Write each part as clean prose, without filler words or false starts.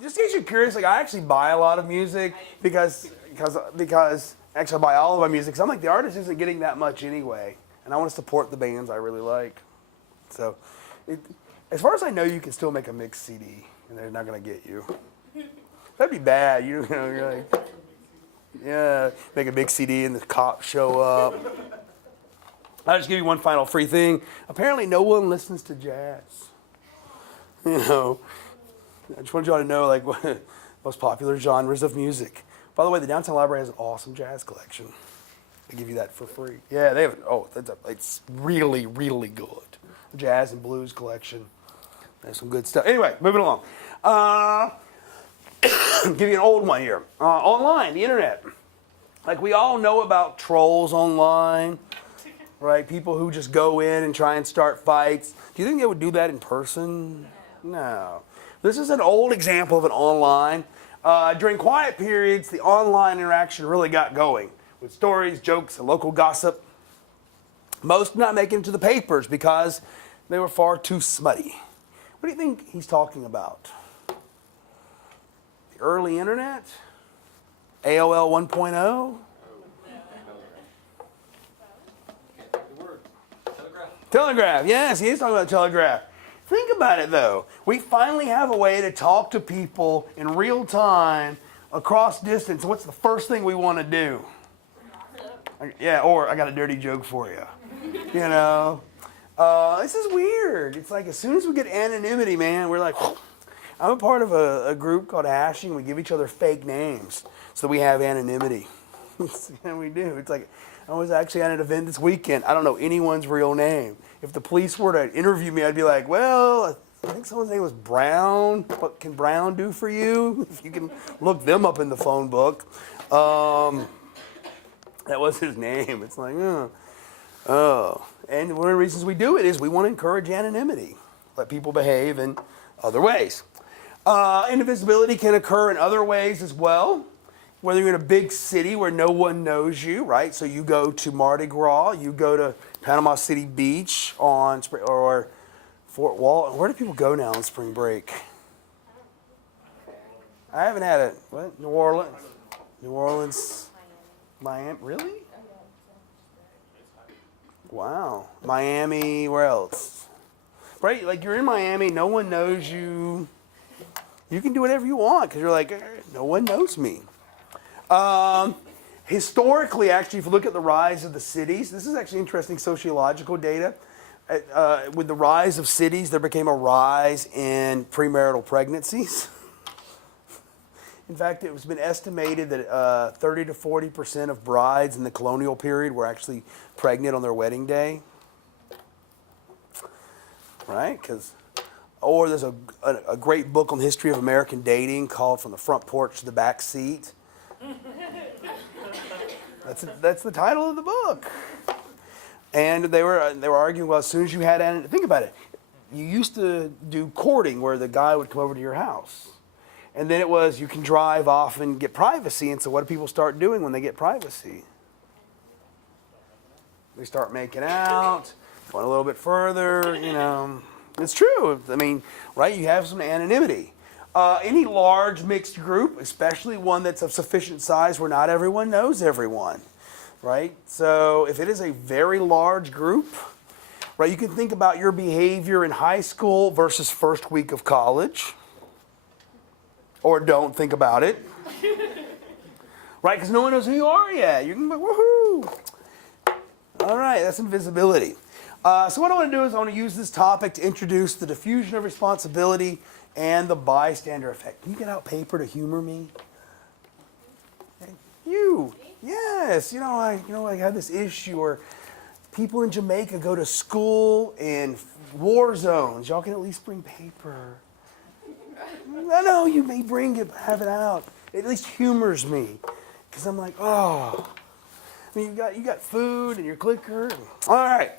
Just in case you're curious, like I actually buy a lot of music because actually I buy all of my music. Cause I'm like the artist isn't getting that much anyway, and I want to support the bands I really like. So, as far as I know, you can still make a mixed CD, and they're not gonna get you. That'd be bad. You know, you're like, yeah, make a big CD and the cops show up. I'll just give you one final free thing. Apparently, no one listens to jazz. You know, I just want y'all to know, like, what most popular genres of music. By the way, the Downtown Library has an awesome jazz collection. They give you that for free. Yeah, they have. It's really, really good. Jazz and blues collection. There's some good stuff. Anyway, moving along. Give you an old one here. Online, the internet. Like we all know about trolls online, right? People who just go in and try and start fights. Do you think they would do that in person? No. This is an old example of an online. During quiet periods, the online interaction really got going with stories, jokes, and local gossip. Most not making it to the papers because they were far too smutty. What do you think he's talking about? The early internet? AOL 1.0? Telegraph, yes, he is talking about telegraph. Think about it though. We finally have a way to talk to people in real time across distance. What's the first thing we want to do? Yeah, or I got a dirty joke for you. You know? This is weird. It's like as soon as we get anonymity, man, we're like, I'm a part of a group called Hashing. We give each other fake names so that we have anonymity. And we do. It's like, I was actually at an event this weekend. I don't know anyone's real name. If the police were to interview me, I'd be like, well, I think someone's name was Brown. What can Brown do for you? If you can look them up in the phone book. That was his name. It's like, oh. And one of the reasons we do it is we want to encourage anonymity. Let people behave in other ways. Indivisibility can occur in other ways as well. Whether you're in a big city where no one knows you, right? So you go to Mardi Gras, you go to Panama City Beach or Fort Walton. Where do people go now on spring break? I haven't had it. What? New Orleans? New Orleans? Miami? Really? Wow. Miami, where else? Right? Like you're in Miami, no one knows you. You can do whatever you want because you're like, no one knows me. Historically, actually, if you look at the rise of the cities, this is actually interesting sociological data. With the rise of cities, there became a rise in premarital pregnancies. In fact, it has been estimated that 30 to 40% of brides in the colonial period were actually pregnant on their wedding day. Right? Or there's a great book on the history of American dating called From the Front Porch to the Back Seat. That's the title of the book. And they were arguing, well, as soon as you had, think about it, you used to do courting where the guy would come over to your house. And then it was you can drive off and get privacy. And so what do people start doing when they get privacy? They start making out, going a little bit further, you know. It's true. I mean, right, you have some anonymity. Any large mixed group, especially one that's of sufficient size where not everyone knows everyone, right? So if it is a very large group, right, you can think about your behavior in high school versus first week of college. Or don't think about it. Right, because no one knows who you are yet. You can be, woohoo! All right, that's invisibility. So what I want to do is I want to use this topic to introduce the diffusion of responsibility and the bystander effect. Can you get out paper to humor me? You, yes. You know, I have this issue where people in Jamaica go to school in war zones. Y'all can at least bring paper. No, you may bring it, have it out. It at least humors me, because I'm like, oh. I mean, you got food and your clicker. All right.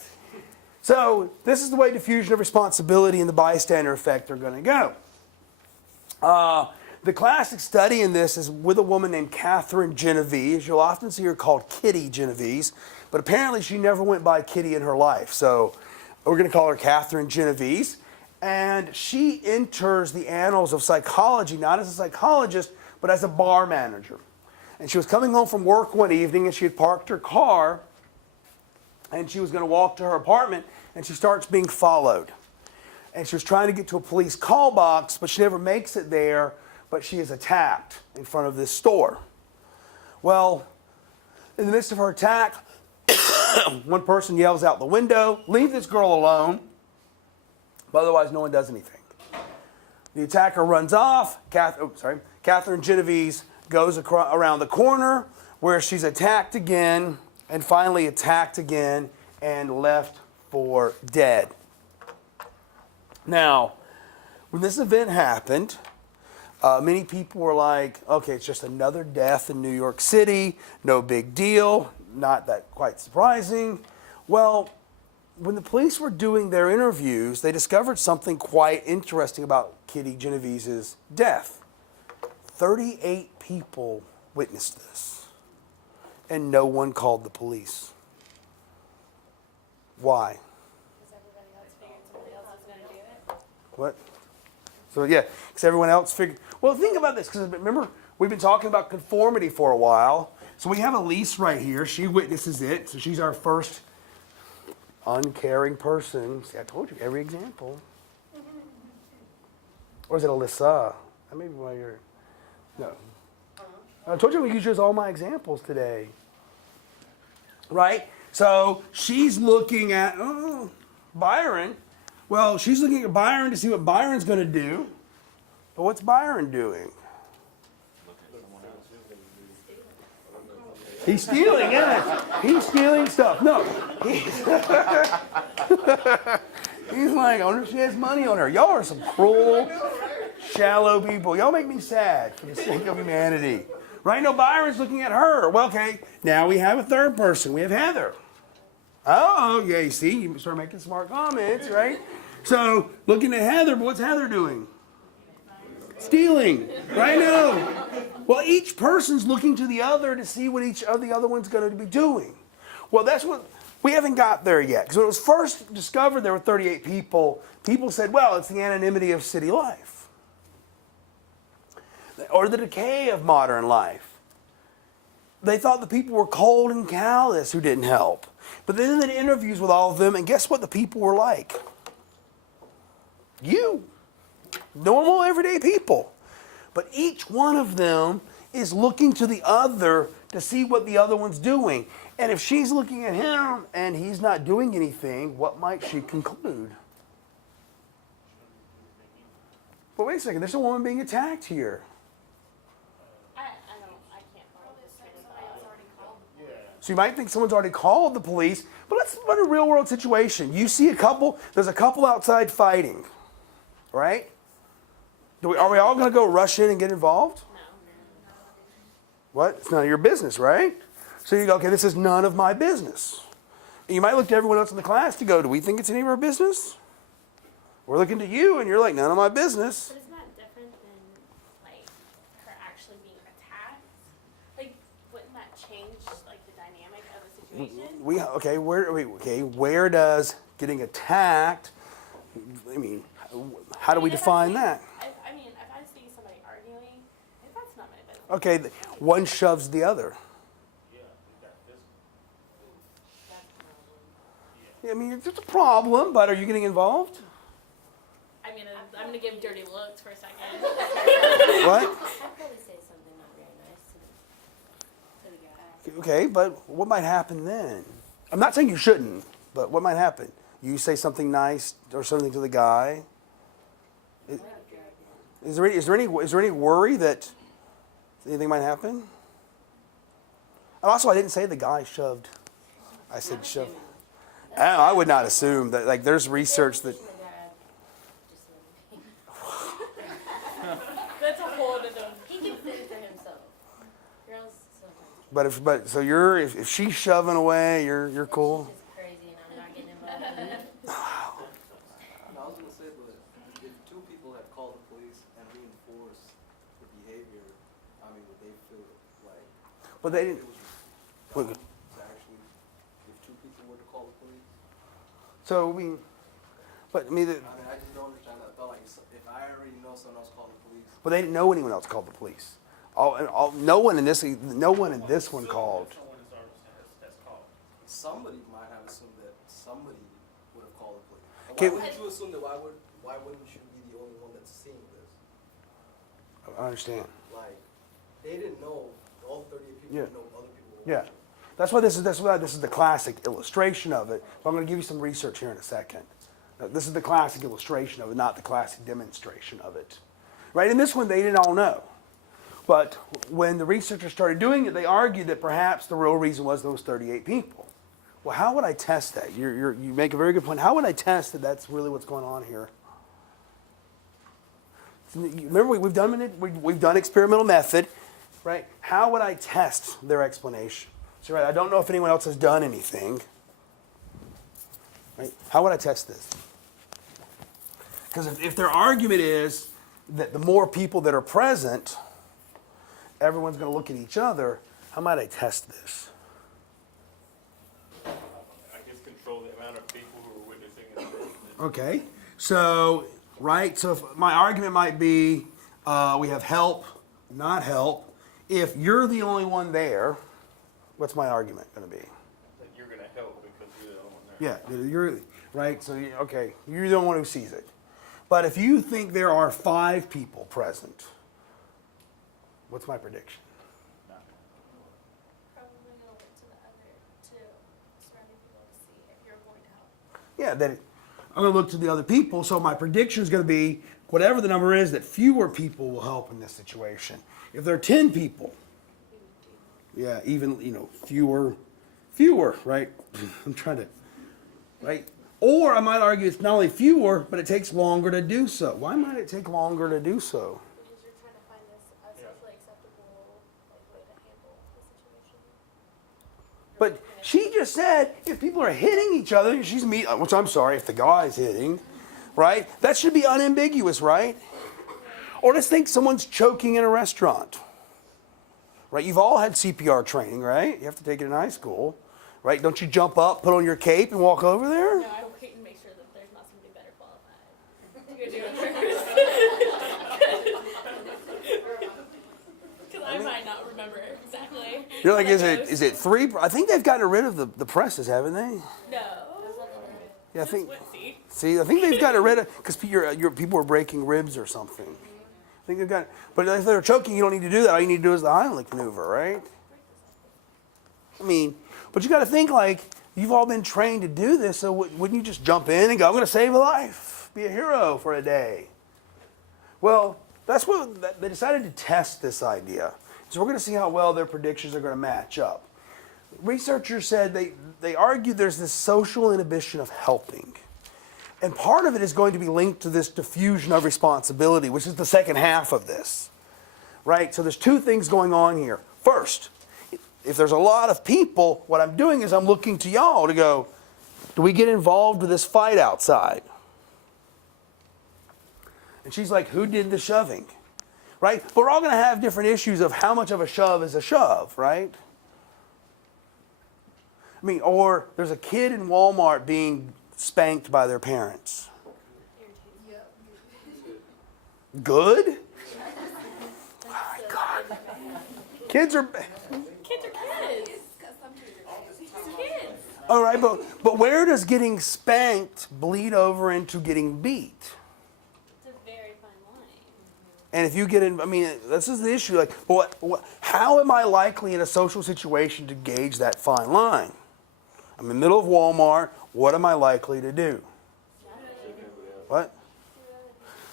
So this is the way diffusion of responsibility and the bystander effect are going to go. The classic study in this is with a woman named Catherine Genovese. You'll often see her called Kitty Genovese, but apparently she never went by Kitty in her life. So we're going to call her Catherine Genovese. And she enters the annals of psychology, not as a psychologist, but as a bar manager. And she was coming home from work one evening, and she had parked her car, and she was going to walk to her apartment, and she starts being followed. And she was trying to get to a police call box, but she never makes it there, but she is attacked in front of this store. Well, in the midst of her attack, one person yells out the window, "Leave this girl alone," but otherwise no one does anything. The attacker runs off. Catherine Genovese goes around the corner where she's attacked again, and finally attacked again and left for dead. Now, when this event happened, many people were like, okay, it's just another death in New York City, no big deal, not that quite surprising. Well, when the police were doing their interviews, they discovered something quite interesting about Kitty Genovese's death. 38 people witnessed this, and no one called the police. Why? Because everybody else figured somebody else was going to do it. What? So yeah, because everyone else figured. Well, think about this, because remember, we've been talking about conformity for a while. So we have Elise right here. She witnesses it. So she's our first uncaring person. See, I told you every example. Or is it Alyssa? That may be why you're. No. I told you we use all my examples today. Right? So she's looking at Byron. Well, she's looking at Byron to see what Byron's going to do. But what's Byron doing? He's stealing, yeah. He's stealing stuff. No. He's like, I wonder if she has money on her. Y'all are some cruel, shallow people. Y'all make me sad for the sake of humanity. Right? No, Byron's looking at her. Well, okay, now we have a third person. We have Heather. Oh, yeah, you see, you start making smart comments, right? So, looking at Heather, but what's Heather doing? Stealing, right? No. Well, each person's looking to the other to see what each of the other one's going to be doing. Well, that's what, we haven't got there yet. Because when it was first discovered there were 38 people, people said, well, it's the anonymity of city life. Or the decay of modern life. They thought the people were cold and callous who didn't help. But then they did interviews with all of them, and guess what the people were like? You. Normal, everyday people. But each one of them is looking to the other to see what the other one's doing. And if she's looking at him and he's not doing anything, what might she conclude? But wait a second, there's a woman being attacked here. I can't follow this. Somebody else already called. So you might think someone's already called the police, but let's run a real world situation. You see there's a couple outside fighting, right? Are we all going to go rush in and get involved? No. What? It's none of your business, right? So you go, okay, this is none of my business. And you might look to everyone else in the class to go, do we think it's any of our business? We're looking to you, and you're like, none of my business. But isn't that different than, like, her actually being attacked? Like, wouldn't that change, like, the dynamic of the situation? Where does getting attacked, I mean, how do we define that? I mean, if I see somebody arguing, that's not my business. Okay, one shoves the other. I mean, it's a problem, but are you getting involved? I mean, I'm going to give dirty looks for a second. What? I'd probably say something not very nice to the guy. Okay, but what might happen then? I'm not saying you shouldn't, but what might happen? You say something nice or something to the guy. Is there any worry that anything might happen? And also, I didn't say the guy shoved. I said shoved. I would not assume that. Like, there's research that. That's a whole other. He can think for himself. Girls sometimes. If she's shoving away, you're cool. She's just crazy, and I'm not getting involved in it. I was gonna say, but if two people had called the police and reinforced the behavior, I mean, would they feel like But they didn't. it Look, was actually, if two people were to call the police? So I mean, But I mean, I just don't understand that. I felt like if I already know someone else called the police, but they didn't know anyone else called the police. No one in this one called. That's called. somebody might have assumed that somebody would have called the police. And Okay. why wouldn't you assume that? Why wouldn't you be the only one that's seeing this? I understand. Like, they didn't know. All 38 people Yeah. didn't know other people were Yeah, watching. that's why this is the classic illustration of it. But I'm going to give you some research here in a second. This is the classic illustration of it, not the classic demonstration of it. Right? In this one, they didn't all know. But when the researchers started doing it, they argued that perhaps the real reason was those 38 people. Well, how would I test that? You make a very good point. How would I test that that's really what's going on here? Remember, we've done experimental method, right? How would I test their explanation? So, right, I don't know if anyone else has done anything. Right? How would I test this? Because if their argument is that the more people that are present, everyone's going to look at each other, how might I test this? I guess control the amount of people who are witnessing it. Okay, so, right, so if my argument might be we have help, not help. If you're the only one there, what's my argument going to be? That you're going to help because you're the only one there. Yeah, you're right. So okay, you're the only one who sees it. But if you think there are 5 people present, what's my prediction? Probably gonna look to the other two surrounding people to see if you're going to help. Yeah, I'm going to look to the other people. So my prediction is going to be whatever the number is, that fewer people will help in this situation. If there are 10 people, yeah, even fewer, right? I'm trying to, right? Or I might argue it's not only fewer, but it takes longer to do so. Why might it take longer to do so? Because you're trying to find this a socially acceptable way to handle the situation. But she just said if people are hitting each other, which I'm sorry, if the guy's hitting, right? That should be unambiguous, right? Or let's think someone's choking in a restaurant, right? You've all had CPR training, right? You have to take it in high school, right? Don't you jump up, put on your cape, and walk over there? No, I wait and make sure that there's not somebody better qualified to do it first. Because I might not remember exactly. You're like, what is it 3? I think they've gotten rid of the presses, haven't they? No. Yeah, I think. Whoopsie. See, I think they've gotten rid of because people are breaking ribs or something. I think they've got. But if they're choking, you don't need to do that. All you need to do is the Heimlich maneuver, right? I mean, but you got to think like you've all been trained to do this. So wouldn't you just jump in and go, "I'm going to save a life, be a hero for a day"? Well, that's what they decided to test this idea. So we're going to see how well their predictions are going to match up. Researchers said they argued there's this social inhibition of helping. And part of it is going to be linked to this diffusion of responsibility, which is the second half of this. Right? So there's 2 things going on here. First, if there's a lot of people, what I'm doing is I'm looking to y'all to go, do we get involved with this fight outside? And she's like, who did the shoving? Right? But we're all going to have different issues of how much of a shove is a shove, right? I mean, or there's a kid in Walmart being spanked by their parents. Good? Oh my God. Kids are... Kids are kids. It's kids. All right, but where does getting spanked bleed over into getting beat? It's a very fine line. And if you get in, I mean, this is the issue. Like, how am I likely in a social situation to gauge that fine line? I'm in the middle of Walmart. What am I likely to do? What?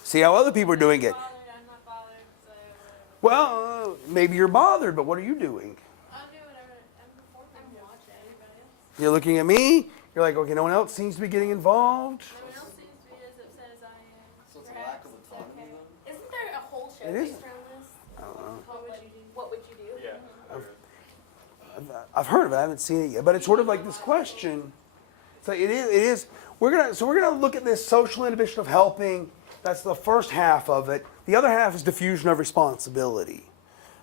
See how other people are doing it. I'm not bothered, so Well, maybe you're bothered, but what are you doing? I'll do whatever. I'm watching everybody else. You're looking at me. You're like, okay, no one else seems to be getting involved. Everyone else seems to be as upset as I am. So it's a lack of autonomy then? Isn't there a whole show It based is. around this? I don't know. What would you do? Yeah. I've heard of it. I haven't seen it yet, but it's sort of like this question. So it is. We're gonna look at this social inhibition of helping. That's the first half of it. The other half is diffusion of responsibility,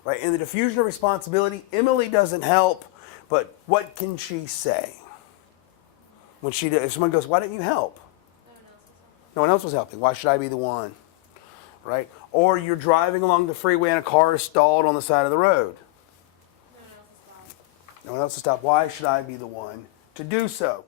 right? In the diffusion of responsibility, Emily doesn't help, but what can she say? If someone goes, "Why didn't you help?" No one else is No one else was helping. Why should I be the one? Right? Or you're driving along the freeway and a car is stalled on the side of the road. No one else is wrong. No one else has stopped. Why should I be the one to do so?